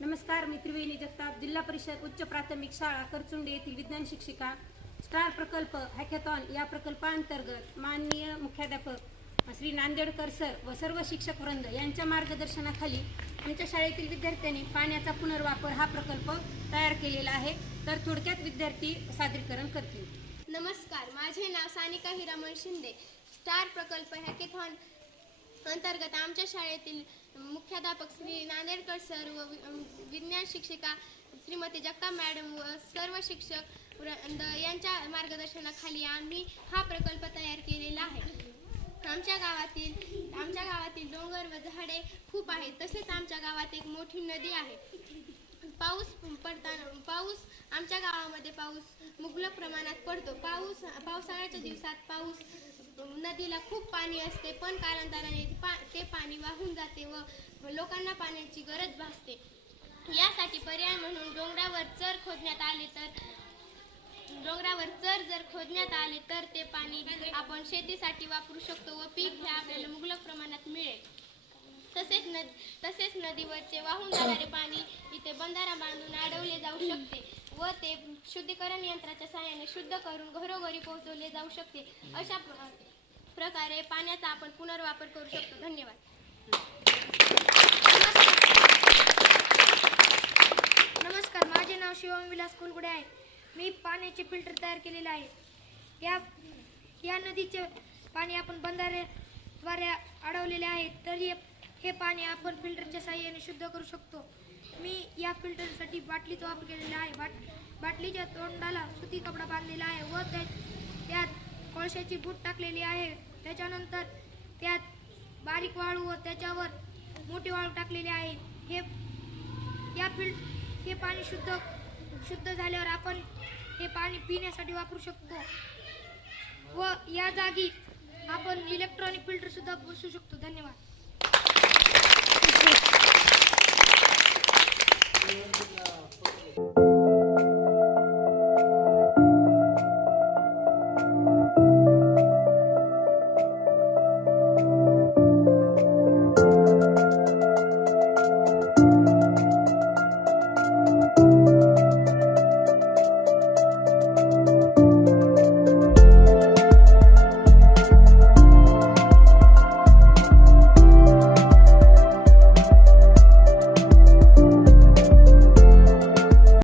नमस्कार मी त्रिवेणी जगताप जिल्हा परिषद उच्च प्राथमिक शाळा करचुंडे येथील विज्ञान शिक्षिका स्टार प्रकल्प हॅकॅथॉन या प्रकल्पांतर्गत माननीय मुख्याध्यापक श्री नांदेडकर सर व सर्व शिक्षक वृंद यांच्या मार्गदर्शनाखाली आमच्या शाळेतील विद्यार्थ्यांनी पाण्याचा पुनर्वापर हा प्रकल्प तयार केलेला आहे. तर थोडक्यात विद्यार्थी सादरीकरण करतील. नमस्कार माझे नाव सानिका हिरामण शिंदे. स्टार प्रकल्प हॅकेथॉन अंतर्गत आमच्या शाळेतील मुख्याध्यापक श्री नांदेडकर सर व विज्ञान शिक्षिका श्रीमती जगताप मॅडम व सर्व शिक्षक यांच्या मार्गदर्शनाखाली आम्ही हा प्रकल्प तयार केलेला आहे. आमच्या गावातील आमच्या गावातील डोंगर व झाडे खूप आहेत. तसेच आमच्या गावात एक मोठी नदी आहे. पाऊस पडताना पाऊस आमच्या गावामध्ये पाऊस मुबलक प्रमाणात पडतो. पाऊस पावसाळ्याच्या दिवसात पाऊस नदीला खूप पाणी असते पण कालांतराने पा ते पाणी वाहून जाते व लोकांना पाण्याची गरज भासते. यासाठी पर्याय म्हणून डोंगरावर चर खोदण्यात आले तर डोंगरावर चर जर खोदण्यात आले तर ते पाणी आपण शेतीसाठी वापरू शकतो व पीक हे आपल्याला मुबलक प्रमाणात मिळेल. तसेच नद तसेच नदीवरचे वाहून जाणारे पाणी इथे बंधारा बांधून अडवले जाऊ शकते व ते शुद्धीकरण यंत्राच्या सहाय्याने शुद्ध करून घरोघरी पोहोचवले जाऊ शकते. अशा प्र- प्रकारे पाण्याचा आपण पुनर्वापर करू शकतो. धन्यवाद. नमस्कार. माझे नाव शिवम विलास कुलगुडे आहे. मी पाण्याचे फिल्टर तयार केलेले आहे. या या नदीचे पाणी आपण बंधाऱ्याद्वारे अडवलेले आहे तरी हे पाणी आपण फिल्टरच्या साह्याने शुद्ध करू शकतो. मी या फिल्टरसाठी बाटलीचा वापर केलेला आहे. बाट बाटलीच्या तोंडाला सुती कपडा बांधलेला आहे व त्या त्यात कोळशाची बूट टाकलेली आहे. त्याच्यानंतर त्यात बारीक वाळू व त्याच्यावर मोठी वाळू टाकलेली आहे हे या फिल्ड हे पाणी शुद्ध शुद्ध झाल्यावर आपण हे पाणी पिण्यासाठी वापरू शकतो. व या जागी आपण इलेक्ट्रॉनिक फिल्टरसुद्धा बसू शकतो. धन्यवाद.